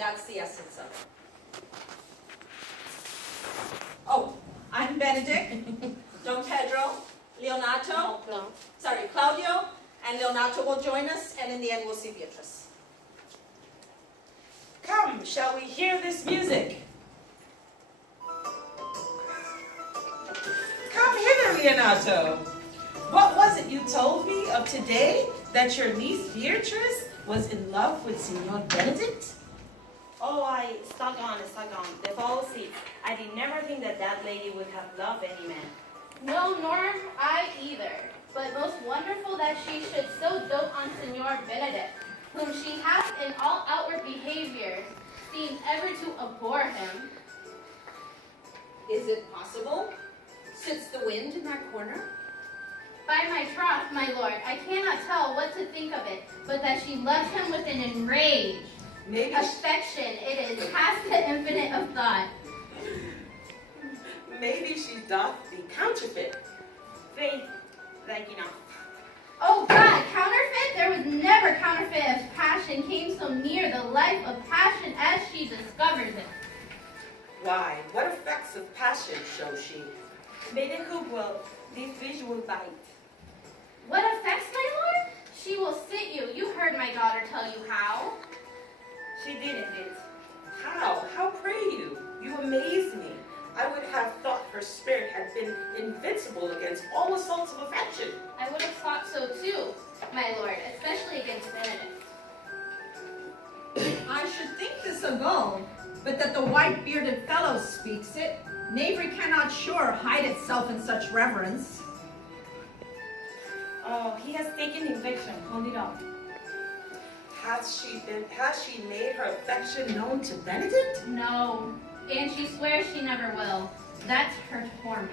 that's the essence of it. Oh, I'm Benedict, Don Pedro, Leonato, Claudio, and Leonato will join us, and in the end we'll see Beatrice. Come, shall we hear this music? Come hither, Leonato. What was it you told me of today, that your niece Beatrice was in love with Signor Benedict? Oh, I stuck on. The fall seat. I did never think that that lady would have loved any man. No, nor I either. But most wonderful that she should so dote on Signor Benedict, whom she hath in all outward behavior seemed ever to abhor him. Is it possible? Sits the wind in that corner? By my troth, my lord, I cannot tell what to think of it, but that she loves him with an enraged affection. It is past the infinite of thought. Maybe she doth be counterfeit. Faith, like enough. Oh God, counterfeit? There was never counterfeit of passion came so near the life of passion as she discovers it. Why, what effects of passion shows she? Bait the hook will, this fish will bite. What effects, my lord? She will sit you. You heard my daughter tell you how. She didn't it. How? How pray you? You amaze me. I would have thought her spirit had been invincible against all assaults of affection. I would have thought so too, my lord, especially against Benedict. I should think this alone, but that the white-bearded fellow speaks it, knavery cannot sure hide itself in such reverence. Oh, he has taken infection. Hold it up. Has she made her affection known to Benedict? No, and she swears she never will. That's her torment.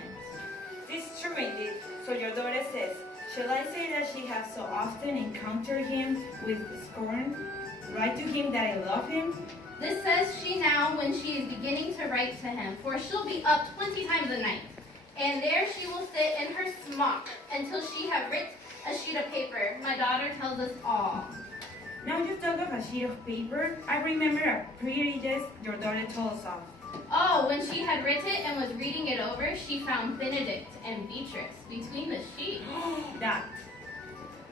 This is true indeed. So your daughter says, shall I say that she has so often encountered him with scorn? Write to him that I love him? This says she now when she is beginning to write to him, for she'll be up 20 times a night. And there she will sit in her smock until she have writ a sheet of paper. My daughter tells us all. Now you talk of a sheet of paper. I remember a pretty jest your daughter told us of. Oh, when she had written it and was reading it over, she found Benedict and Beatrice between the sheets. That.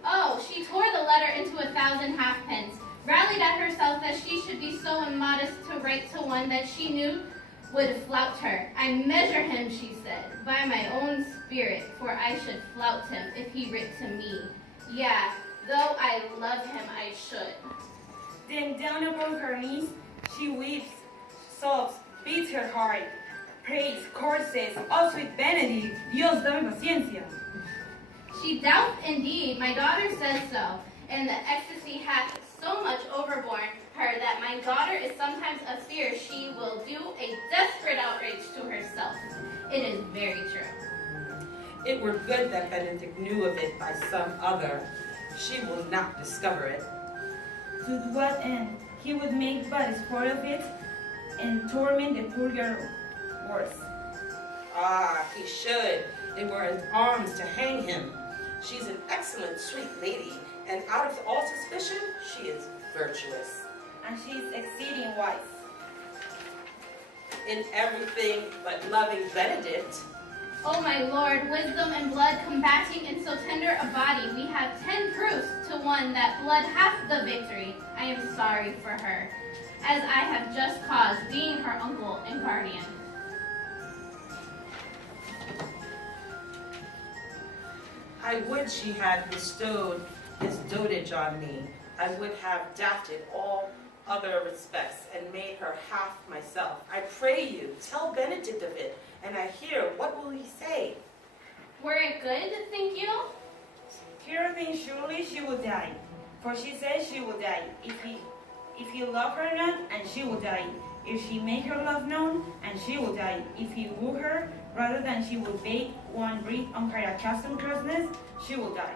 Oh, she tore the letter into 1,000 halfpence, rallied at herself that she should be so immodest to write to one that she knew would flout her. I measure him, she said, by my own spirit, for I should flout him if he writ to me. Yeah, though I love him, I should. Then down upon her knees, she weeps, sobs, beats her heart, prays, curses, oh sweet Benedict, Dios dame paciencia. She doubts indeed, my daughter says so, and the ecstasy hath so much overborne her that my daughter is sometimes afeard she will do a desperate outrage to herself. It is very true. It were good that Benedict knew of it by some other. She will not discover it. To what end? He would make but a sport of it, and torment the poor girl worse. Ah, he should. It were his arms to hang him. She's an excellent, sweet lady, and out of all suspicion, she is virtuous. And she is exceeding wise. In everything but loving Benedict. O my Lord, wisdom and blood combating in so tender a body, we have 10 proofs to one that blood hath the victory. I am sorry for her, as I have just cause, being her uncle and guardian. I would she had bestowed his dotage on me. I would have doubted all other respects and made her half myself. I pray you, tell Benedict of it, and I hear, what will he say? Were it good, think you? Here then surely she will die, for she says she will die. If he love her not, and she will die. If she make her love known, and she will die. If he woo her, rather than she will bake one breath on her accustomed closeness, she will die.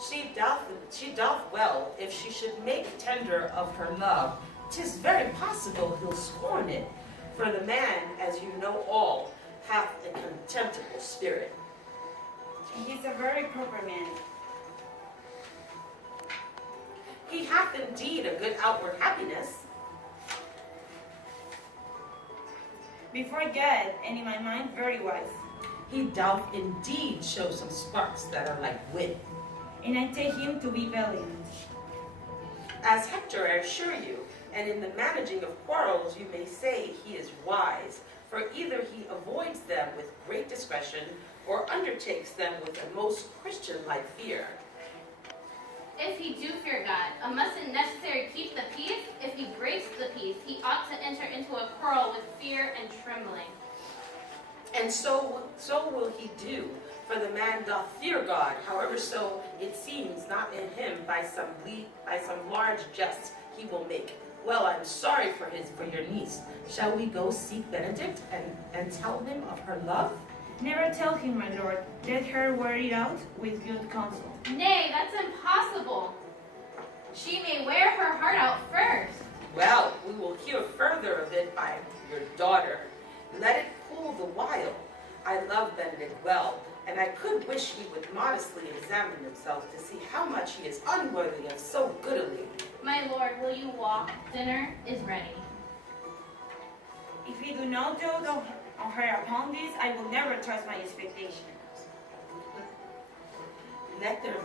She doth well, if she should make tender of her love. 'Tis very possible he'll scorn it, for the man, as you know all, hath a contemptible spirit. He is a very proper man. He hath indeed a good outward happiness. Before God, and in my mind very wise. He doth indeed show some sparks that are like wit. And I take him to be valiant. As Hector, I assure you, and in the managing of quarrels you may say he is wise, for either he avoids them with great discretion, or undertakes them with a most Christian-like fear. If he do fear God, it mustn't necessarily keep the peace. If he breaks the peace, he ought to enter into a quarrel with fear and trembling. And so will he do, for the man doth fear God, however so it seems not in him by some large jest he will make. Well, I'm sorry for your niece. Shall we go seek Benedict and tell him of her love? Never tell him, my lord. Let her wear it out with good counsel. Nay, that's impossible. She may wear her heart out first. Well, we will hear further of it by your daughter. Let it cool the while. I love Benedict well, and I could wish he would modestly examine himself to see how much he is unworthy of so good a lady. My lord, will you walk? Dinner is ready. If you do not dote on her upon this, I will never trust my expectations. Let there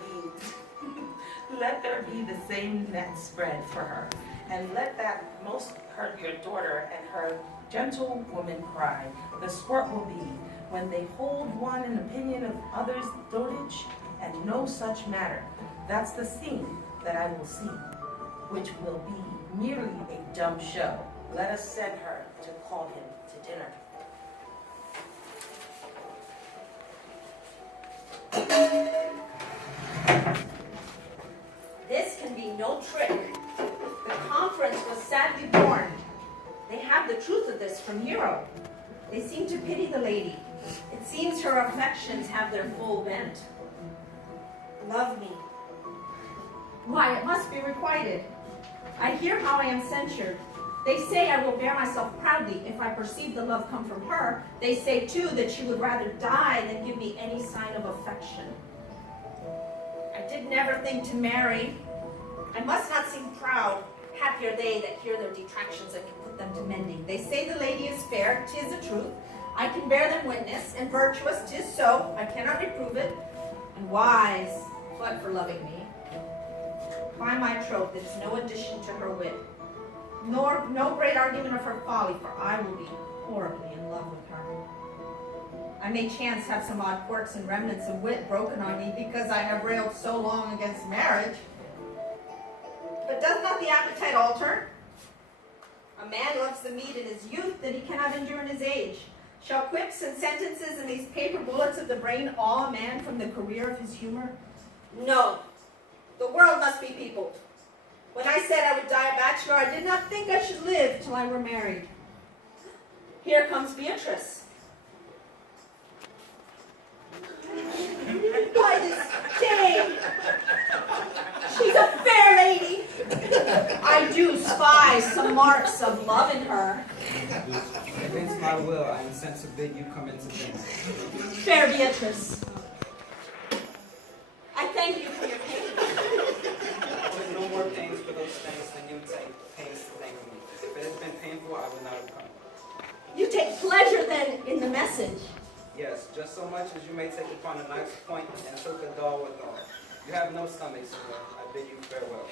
be the same net spread for her, and let that most hurt your daughter and her gentle woman cry. The sport will be when they hold one in opinion of others' dotage, and no such matter. That's the scene that I will see, which will be merely a dumb show. Let us send her to call him to dinner. This can be no trick. The conference was sadly born. They have the truth of this from Hero. They seem to pity the lady. It seems her affections have their full bent. Love me. Why, it must be requited. I hear how I am censured. They say I will bear myself proudly if I perceive the love come from her. They say, too, that she would rather die than give me any sign of affection. I did never think to marry. I must not seem proud. Happy are they that hear their detractions and can put them to mending. They say the lady is fair, 'tis the truth. I can bear them witness, and virtuous, 'tis so. I cannot reprove it. And wise, but for loving me. By my troth, it's no addition to her wit, nor no great argument of her folly, for I will be horribly in love with her. I may chance have some odd quirks and remnants of wit broken on me because I have railed so long against marriage. But does not the appetite alter? A man loves the meat in his youth that he cannot endure in his age. Shall quips and sentences and these paper bullets of the brain awe a man from the career of his humor? No. The world must be peopled. When I said I would die a bachelor, I did not think I should live till I were married. Here comes Beatrice. Why, this dame! She's a fair lady. I do spy some marks of love in her. Against my will, I am sent to bid you come into dinner. Fair Beatrice, I thank you for your pains. Put no more pains for those things than you take pains to thank me. If it has been painful, I would not have come. You take pleasure then in the message. Yes, just so much as you may take upon a knife's point and choke a dog with all. You have no stomach, sir. I bid you farewell.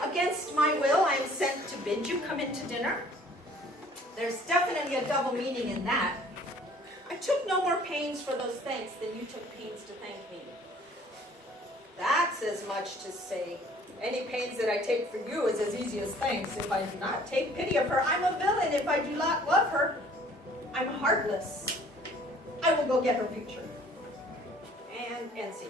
Against my will, I am sent to bid you come into dinner. There's definitely a double meaning in that. I took no more pains for those thanks than you took pains to thank me. That's as much to say. Any pains that I take for you is as easy as thanks. If I do not take pity of her, I'm a villain. If I do not love her, I'm heartless. I will go get her picture. And scene.